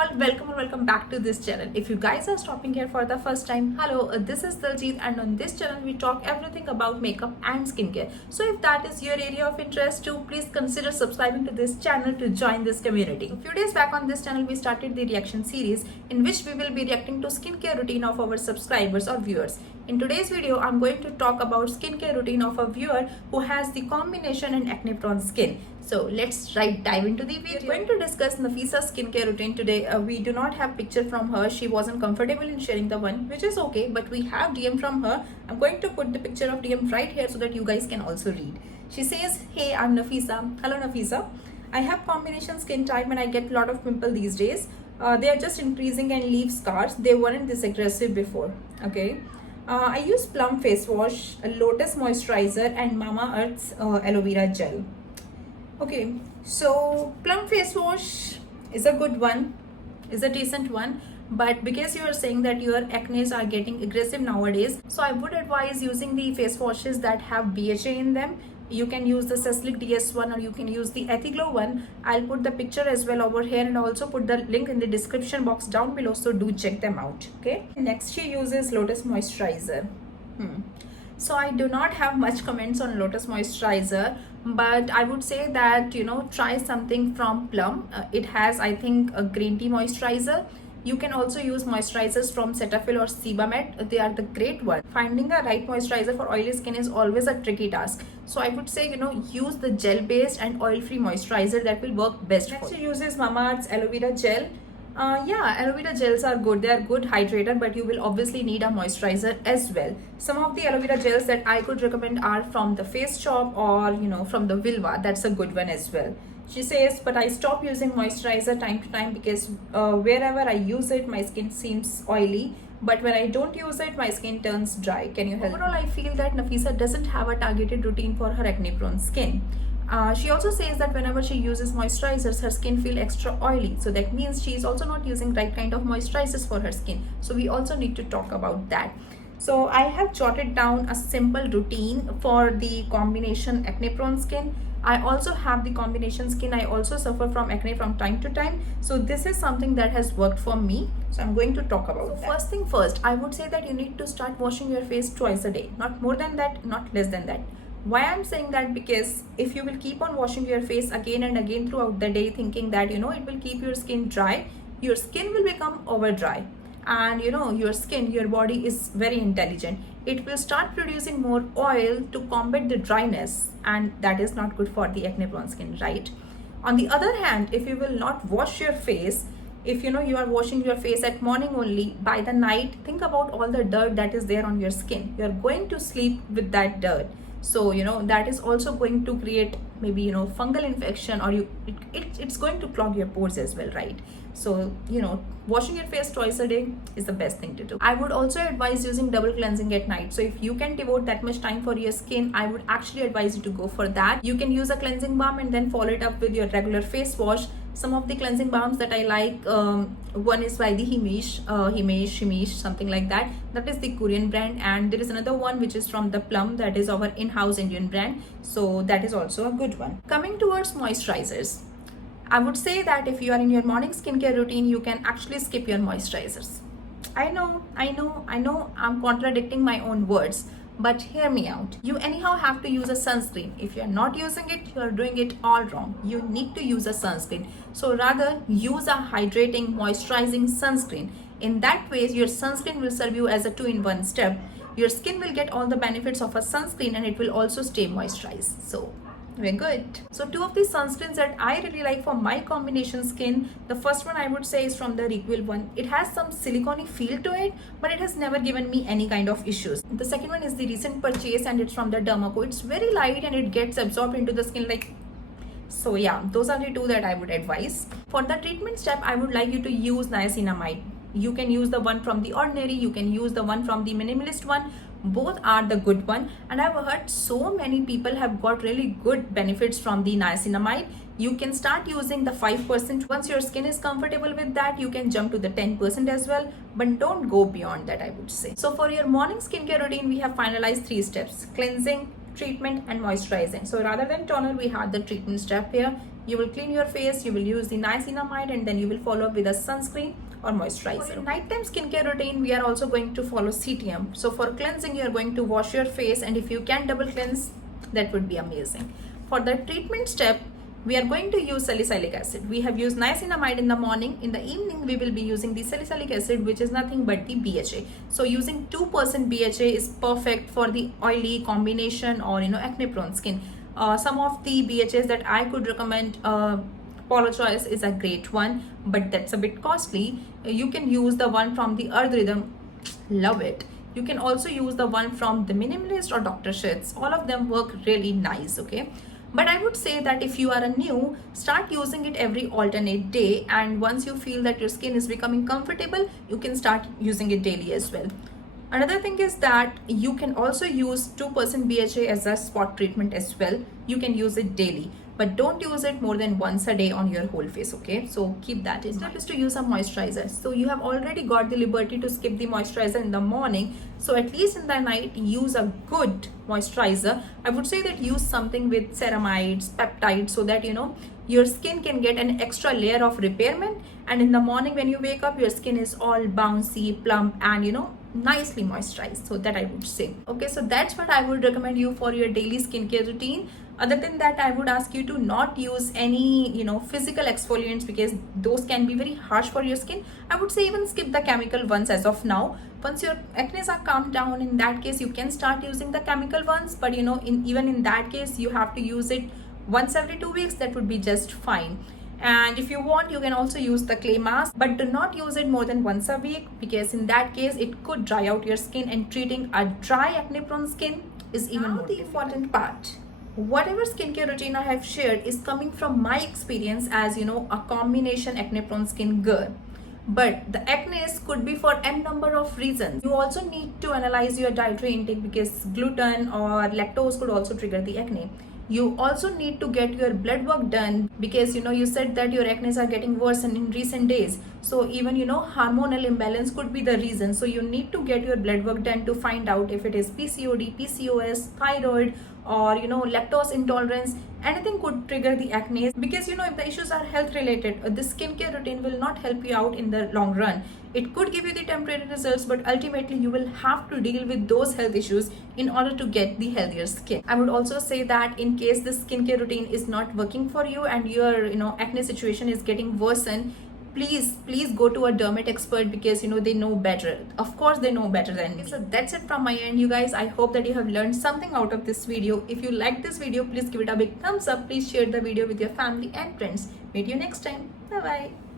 all, welcome or welcome back to this channel. If you guys are stopping here for the first time, hello, this is Daljit, and on this channel we talk everything about makeup and skincare. So if that is your area of interest too, please consider subscribing to this channel to join this community. A few days back on this channel we started the reaction series in which we will be reacting to skincare routine of our subscribers or viewers. In today's video, I'm going to talk about skincare routine of a viewer who has the combination and acne prone skin. So let's dive into the video. We're going to discuss Nafisa's skincare routine today. We do not have picture from her. She wasn't comfortable in sharing the one, which is okay, but we have DM from her. I'm going to put the picture of DM right here so that you guys can also read. She says, hey, I'm Nafisa. Hello Nafisa. I have combination skin type and I get a lot of pimple these days. They are just increasing and leave scars. They weren't this aggressive before. Okay. I use Plum face wash, a Lotus moisturizer and Mamaearth's aloe vera gel. Okay, so Plum face wash is a good one, is a decent one, but because you are saying that your acne are getting aggressive nowadays, so I would advise using the face washes that have BHA in them. You can use the Seslic DS one or you can use the Ethiglow one. I'll put the picture as well over here and also put the link in the description box down below, so do check them out. Okay, next she uses Lotus moisturizer. So I do not have much comments on Lotus moisturizer, but I would say that, you know, try something from Plum. It has, I think, a green tea moisturizer. You can also use moisturizers from Cetaphil or Sebamed. They are the great one. Finding a right moisturizer for oily skin is always a tricky task. So I would say, you know, use the gel based and oil free moisturizer that will work best for you. Next she uses Mamaearth's aloe vera gel. Yeah, aloe vera gels are good. They are good hydrator, but you will obviously need a moisturizer as well. Some of the aloe vera gels that I could recommend are from the Face Shop or, you know, from the Vilva. That's a good one as well. She says, but I stop using moisturizer time to time because wherever I use it, my skin seems oily. But when I don't use it, my skin turns dry. Can you help? Overall, I feel that Nafisa doesn't have a targeted routine for her acne prone skin. She also says that whenever she uses moisturizers, her skin feels extra oily. So that means she is also not using right kind of moisturizers for her skin. So we also need to talk about that. So I have jotted down a simple routine for the combination acne prone skin. I also have the combination skin. I also suffer from acne from time to time. So this is something that has worked for me. So I'm going to talk about that. First thing first, I would say that you need to start washing your face twice a day. Not more than that, not less than that. Why I'm saying that, because if you will keep on washing your face again and again throughout the day thinking that, you know, it will keep your skin dry, your skin will become over dry. And you know, your skin, your body is very intelligent. It will start producing more oil to combat the dryness, and that is not good for the acne prone skin, right? On the other hand, if you will not wash your face, if you know you are washing your face at morning only, by the night think about all the dirt that is there on your skin. You are going to sleep with that dirt. So you know that is also going to create maybe, you know, fungal infection, or it's going to clog your pores as well, right? So you know, washing your face twice a day is the best thing to do. I would also advise using double cleansing at night. So if you can devote that much time for your skin, I would actually advise you to go for that. You can use a cleansing balm and then follow it up with your regular face wash. Some of the cleansing balms that I like, one is by the Himesh, something like that. That is the Korean brand, and there is another one which is from the Plum, that is our in-house Indian brand. So that is also a good one. Coming towards moisturizers, I would say that if you are in your morning skincare routine, you can actually skip your moisturizers. I know, I'm contradicting my own words, but hear me out. You anyhow have to use a sunscreen. If you're not using it, you're doing it all wrong. You need to use a sunscreen. So rather use a hydrating, moisturizing sunscreen. In that way, your sunscreen will serve you as a 2-in-1 step. Your skin will get all the benefits of a sunscreen and it will also stay moisturized. So very good. So two of the sunscreens that I really like for my combination skin, the first one I would say is from the Requil one. It has some silicone feel to it, but it has never given me any kind of issues. The second one is the recent purchase and it's from the Dermaco. It's very light and it gets absorbed into the skin like. So yeah, those are the two that I would advise. For the treatment step, I would like you to use niacinamide. You can use the one from the Ordinary, you can use the one from the Minimalist one. Both are the good one, and I've heard so many people have got really good benefits from the niacinamide. You can start using the 5%. Once your skin is comfortable with that, you can jump to the 10% as well, but don't go beyond that, I would say. So for your morning skincare routine, we have finalized 3 steps: cleansing, treatment and moisturizing. So rather than toner, we had the treatment step here. You will clean your face, you will use the niacinamide, and then you will follow up with a sunscreen or moisturizer. For your nighttime skincare routine, we are also going to follow CTM. So for cleansing, you are going to wash your face, and if you can double cleanse, that would be amazing. For the treatment step, we are going to use salicylic acid. We have used niacinamide in the morning. In the evening, we will be using the salicylic acid, which is nothing but the BHA. So using 2% BHA is perfect for the oily combination or acne prone skin. Some of the BHAs that I could recommend, Polo Choice is a great one, but that's a bit costly. You can use the one from the Earth Rhythm, love it. You can also use the one from the Minimalist or Dr. Sheth's. All of them work really nice, okay? But I would say that if you are a new, start using it every alternate day, and once you feel that your skin is becoming comfortable, you can start using it daily as well. Another thing is that you can also use 2% BHA as a spot treatment as well. You can use it daily, but don't use it more than once a day on your whole face, okay? So keep that in mind. Step is to use a moisturizer. So you have already got the liberty to skip the moisturizer in the morning. So at least in the night, use a good moisturizer. I would say that use something with ceramides, peptides, so that your skin can get an extra layer of repairment. And in the morning when you wake up, your skin is all bouncy, plump, and nicely moisturized. So that I would say. Okay, so that's what I would recommend you for your daily skincare routine. Other than that, I would ask you to not use any physical exfoliants, because those can be very harsh for your skin. I would say even skip the chemical ones as of now. Once your acne are calmed down, in that case you can start using the chemical ones, but even in that case you have to use it once every 2 weeks. That would be just fine. And if you want, you can also use the clay mask, but do not use it more than once a week, because in that case it could dry out your skin, and treating a dry acne prone skin is even more the important part. Whatever skincare routine I have shared is coming from my experience as a combination acne prone skin girl. But the acne could be for n number of reasons. You also need to analyze your dietary intake, because gluten or lactose could also trigger the acne. You also need to get your blood work done, because you said that your acne are getting worse in recent days. So even hormonal imbalance could be the reason. So you need to get your blood work done to find out if it is PCOD, PCOS, thyroid, or lactose intolerance. Anything could trigger the acne, because if the issues are health related, the skincare routine will not help you out in the long run. It could give you the temporary results, but ultimately you will have to deal with those health issues in order to get the healthier skin. I would also say that in case the skincare routine is not working for you and your acne situation is getting worsened, please go to a dermat expert, because they know better. Of course they know better than me. So that's it from my end, you guys. I hope that you have learned something out of this video. If you like this video, please give it a big thumbs up. Please share the video with your family and friends. Meet you next time. Bye bye.